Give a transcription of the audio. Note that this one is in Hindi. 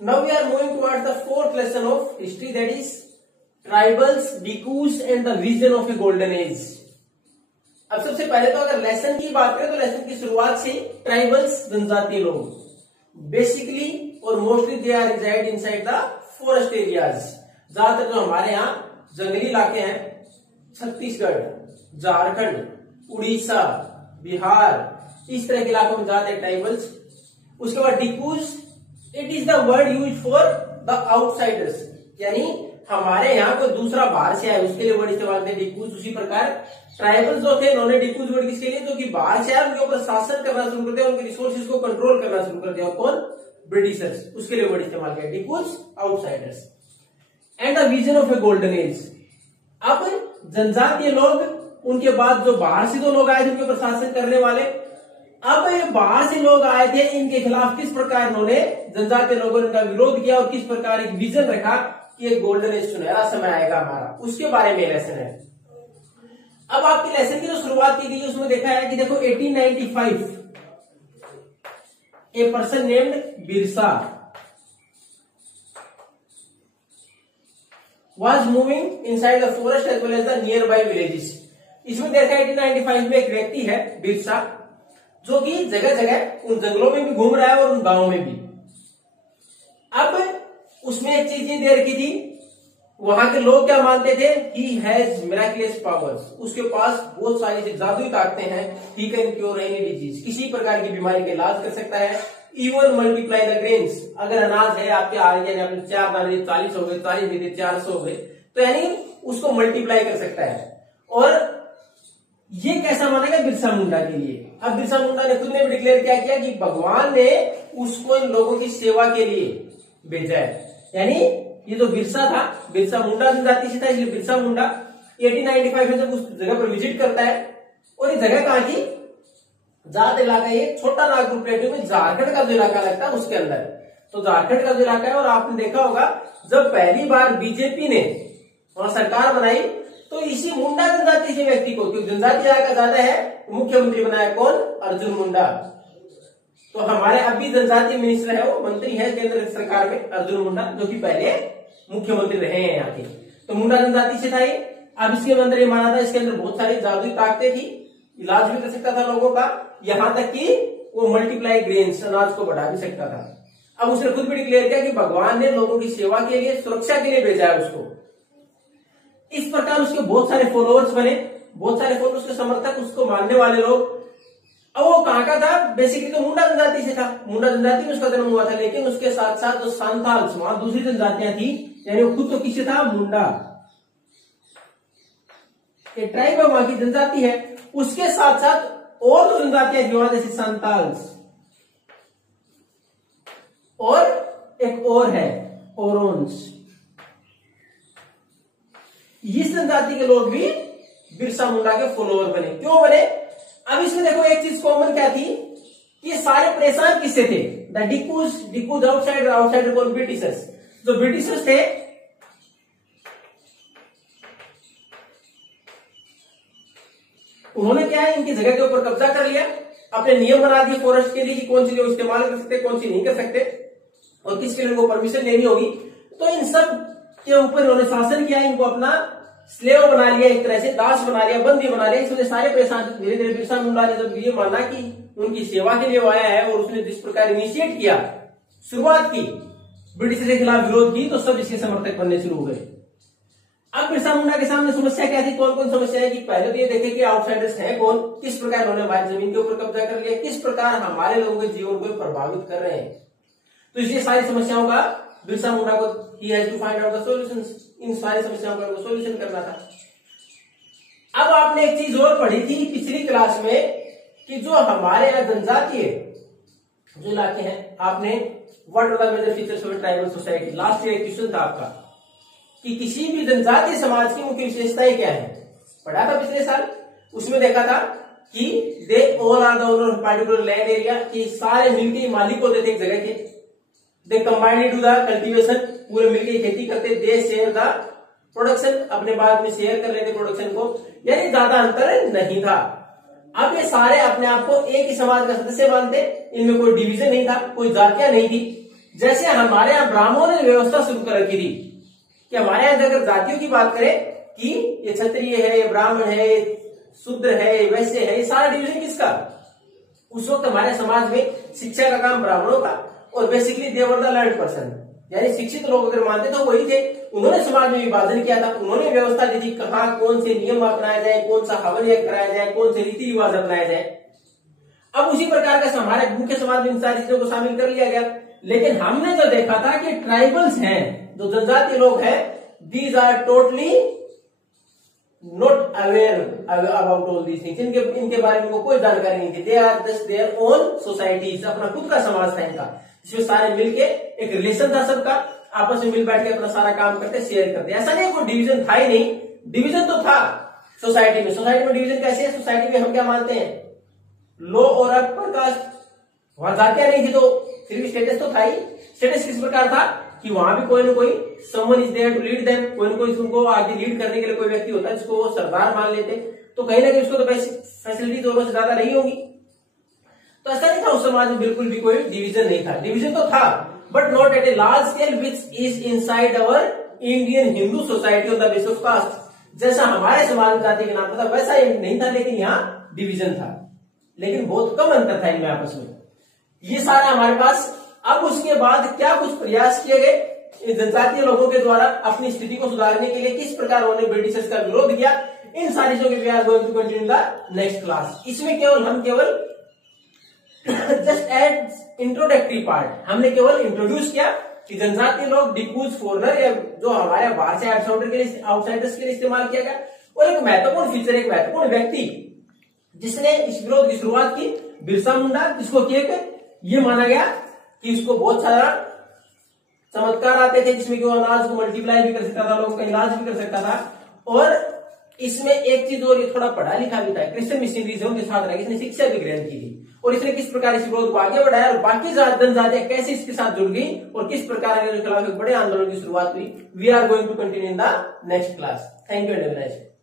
Now we are moving towards the fourth lesson of history, that is tribals, Dikus and the vision of a golden age. अब सबसे पहले तो अगर लेसन की बात करें तो लेसन की शुरुआत से ट्राइबल्स जनजातीय लोग बेसिकली और mostly they are resided inside the forest areas. ज्यादातर जो हमारे यहाँ जंगली इलाके हैं, छत्तीसगढ़, झारखंड, उड़ीसा, बिहार, इस तरह के इलाकों में ज्यादा ट्राइबल्स। उसके बाद dikus, it is the word used for the outsiders, यानी हमारे यहाँ कोई दूसरा बाहर से आए उसके लिए वर्ड इस्तेमाल करते हैं डिकूज। उसी प्रकार ट्राइबल्स जो थे उन्होंने डिकूज वर्ड किसके लिए, जो कि बाहर से आए उनके ऊपर शासन करना शुरू करते हैं, उनके रिसोर्सेज को कंट्रोल करना शुरू करते हैं। और कौन? ब्रिटिशर्स, उसके लिए वर्ड इस्तेमाल किया dikus, outsiders. And the vision of a golden age. अब जनजातीय लोग, उनके बाद जो बाहर से जो लोग आए थे उनके ऊपर शासन करने वाले, अब ये बाहर से लोग आए थे, इनके खिलाफ किस प्रकार इन्होंने जनजातीय लोगों ने इनका विरोध किया और किस प्रकार एक विजन रखा कि एक गोल्डन एज सुनहरा समय आएगा हमारा, उसके बारे में लेसन है। अब आपकी लेसन की जो शुरुआत की गई उसमें देखा है कि देखो 1895 a person named Birsa was moving inside the forest as well as the nearby villages। इसमें देखा 1895 में एक व्यक्ति है बिरसा, जो कि जगह जगह उन जंगलों में भी घूम रहा है और उन गांवों में भी। अब उसमें एक चीज ये दे रखी थी, वहां के लोग क्या मानते थे, ही हैज मिराकुलस पावर्स, उसके पास बहुत सारी जादुई ताकतें हैं, he can cure any disease, किसी प्रकार की बीमारी का इलाज कर सकता है। इवन मल्टीप्लाई द ग्रेन्स, अगर अनाज है आपके यानी आपने 4 दाने 40 हो गए, 40 दे 400 हो गए, तो यानी उसको मल्टीप्लाई कर सकता है। और ये कैसा मानेगा बिरसा मुंडा के लिए। अब बिरसा मुंडा ने खुद ने भी डिक्लेयर क्या किया कि भगवान ने उसको इन लोगों की सेवा के लिए भेजा है। यानी ये जो बिरसा था, बिरसा मुंडा जनजाति से था, इसलिए बिरसा मुंडा 1895 में जब उस जगह पर विजिट करता है, और ये जगह कहाँ की, ज्यादा इलाका ये छोटा नागपुर प्लेटू में झारखंड का जो इलाका लगता है उसके अंदर, तो झारखंड का जो इलाका है। और आपने देखा होगा जब पहली बार बीजेपी ने वहां सरकार बनाई तो इसी मुंडा जनजाति के व्यक्ति को, क्योंकि जनजाति इलाका ज्यादा है, मुख्यमंत्री बनाया कौन, अर्जुन मुंडा। तो हमारे अभी जनजातीय मिनिस्टर है, वो मंत्री है केंद्र सरकार में, अर्जुन मुंडा, जो कि पहले मुख्यमंत्री रहे हैं यहाँ के। तो मुंडा जनजाति से था ये। अब इसके अंदर ये माना था इसके अंदर बहुत सारी जादुई ताकतें थी, इलाज भी कर सकता था लोगों का, यहां तक कि वो मल्टीप्लाई ग्रेन्स, अनाज को बढ़ा भी सकता था। अब उसने खुद भी डिक्लेयर किया कि भगवान ने लोगों की सेवा के लिए, सुरक्षा के लिए भेजा है उसको। इस प्रकार उसके बहुत सारे फॉलोअर्स बने, बहुत सारे फॉलोअर्स के समर्थक, उसको मानने वाले लोग। अब वो कहां का था, बेसिकली तो मुंडा जनजाति से था, मुंडा जनजाति में उसका जन्म हुआ था, लेकिन उसके साथ साथ जो सांताल्स, वहां दूसरी जनजातियां थी, यानी वो खुद तो किससे था, मुंडा, ये ट्राइब है, वहां की जनजाति है, उसके साथ साथ और जो जनजातियां थी वहां, जैसे सांताल्स, और एक और है ओरोन्स, इस जनजाति के लोग भी बिरसा मुंडा के फॉलोअर बने। क्यों बने? अब इसमें देखो एक चीज कॉमन क्या थी कि सारे परेशान किससे थे, द डिकूज आउटसाइडर, आउटसाइडर कौन, ब्रिटिशर्स। जो ब्रिटिशर्स थे उन्होंने क्या है, इनकी जगह के ऊपर कब्जा कर लिया, अपने नियम बना दिए फॉरेस्ट के लिए कि कौन सी लोग इस्तेमाल कर सकते, कौन सी नहीं कर सकते, और किसके लिए उनको परमिशन लेनी होगी। तो इन सब के ऊपर इन्होंने शासन किया, इनको अपना स्लेव बना लिया, एक तरह से दास बना लिया, बंदी बना लिया। इसलिए सारे परेशान। धीरे धीरे बिरसा मुंडा ने जब ये माना कि उनकी सेवा के लिए वो आया है और उसने जिस प्रकार इनिशिएट किया, शुरुआत की, ब्रिटिश के खिलाफ विरोध की, तो सब इसके समर्थक बनने शुरू हो गए। अब बिरसा मुंडा के सामने समस्या क्या थी, कौन कौन समस्या है कि पहले तो ये देखे कि आउटसाइडर्स हैं कौन, किस प्रकार उन्होंने हमारी जमीन के ऊपर कब्जा कर लिया, किस प्रकार हमारे लोगों के जीवन को प्रभावित कर रहे हैं। तो इसलिए सारी समस्याओं का बिरसा मुंडा को ही has to find out the solutions, इन सारी समस्याओं का सॉल्यूशन करना था। अब आपने एक चीज और पढ़ी थी पिछली क्लास में कि जो हमारे यहाँ जनजातीय जो इलाके हैं, आपने what are the major features of tribal society, last year question था आपका कि किसी भी जनजातीय समाज की मुख्य विशेषताएं क्या है, पढ़ा था पिछले साल। उसमें देखा था कि they all are the owner of particular land area, कि सारे मिलके मालिक होते थे एक जगह के। They combined to the cultivation, पूरे मिलकर खेती करते। दे शेयर द प्रोडक्शन, अपने बाद में शेयर कर लेते प्रोडक्शन को, यानी ज्यादा अंतर नहीं था। अब ये सारे अपने आप को एक ही समाज का सदस्य मानते, इनमें कोई डिवीजन नहीं था, कोई जातियां नहीं थी, जैसे हमारे यहाँ ब्राह्मणों ने व्यवस्था शुरू कर रखी थी कि हमारे यहाँ अगर जातियों की बात करें कि ये क्षत्रिय है, ये ब्राह्मण है, ये शूद्र है, ये वैश्य है, ये सारा डिवीजन किसका? उस वक्त हमारे समाज में शिक्षा का काम ब्राह्मणों का, और basically they were the learned person, यानी शिक्षित लोग अगर मानते तो वही थे। उन्होंने समाज में विभाजन किया था, उन्होंने व्यवस्था दी थी कहाँ कौन से नियम अपनाया जाए, कौन सा हवन यज्ञ कराया जाए, कौन से रीति रिवाज अपनाया जाए। अब उसी प्रकार का हमारे मुख्य समाज में इन सारी चीजों को शामिल कर लिया गया। लेकिन हमने जो देखा था कि ट्राइबल्स हैं, जो जनजातीय लोग हैं, these are totally not aware about all these things. इनके बारे में कोई जानकारी नहीं थी। They are just their own societies, अपना खुद का समाज था इनका, जिसमें सारे मिलके एक रिलेशन था सबका, आपस में मिल बैठ के अपना सारा काम करते, शेयर करते। ऐसा नहीं कोई डिवीजन था ही नहीं, डिवीजन तो था सोसाइटी में। सोसाइटी में डिवीजन कैसे है? सोसाइटी में हम क्या मानते हैं? लो और अपर कास्ट, वहां जातियां नहीं थी तो फिर भी स्टेटस तो था ही। स्टेटस किस प्रकार था कि वहां भी कोई ना कोई someone is there to lead them, कोई ना कोई उनको आगे लीड करने के लिए कोई व्यक्ति होता है जिसको वो सरदार मान लेते, तो कहीं ना कहीं उसको तो बेसिक फैसिलिटी दोनों से ज्यादा नहीं होगी। तो ऐसा नहीं था उस समाज में बिल्कुल भी कोई डिवीजन नहीं था। डिवीजन तो था but not at a large scale which is inside our Indian Hindu society on the basis of caste. जैसा हमारे समाज में जाति के नाम था वैसा नहीं था, लेकिन यहाँ डिवीजन था, लेकिन बहुत कम अंतर था इनमें आपस में। ये सारा हमारे पास। अब उसके बाद क्या कुछ प्रयास किए गए जनजातीय लोगों के द्वारा अपनी स्थिति को सुधारने के लिए, किस प्रकार उन्होंने ब्रिटिशर्स का विरोध किया, इन सारी चीजों के we are going to continue the next class. इसमें हम केवल जस्ट एट इंट्रोडक्टरी पार्ट हमने केवल इंट्रोड्यूस किया कि जनजातीय लोग डिफ्यूज फॉरनर, या जो हमारे बाहर से आउटसाइडर्स के लिए इस्तेमाल किया गया। और एक महत्वपूर्ण फीचर, एक महत्वपूर्ण व्यक्ति जिसने इस विरोध की शुरुआत की, बिरसा मुंडा, जिसको ये माना गया कि उसको बहुत सारा चमत्कार आते थे, जिसमें कि वो अनाज को मल्टीप्लाई भी कर सकता था, लोगों का इलाज भी कर सकता था। और इसमें एक चीज और, ये थोड़ा पढ़ा लिखा भी था, क्रिश्चियन मिशनरीज उनके साथ रहा, इसने शिक्षा भी ग्रहण की थी, और इसने किस प्रकार इस विरोध को आगे बढ़ाया और बाकी जनजातियां कैसे इसके साथ जुड़ गई और किस प्रकार के खिलाफ एक बड़े आंदोलन की शुरुआत हुई। We are going to continue in the next class. Thank you and have a nice day.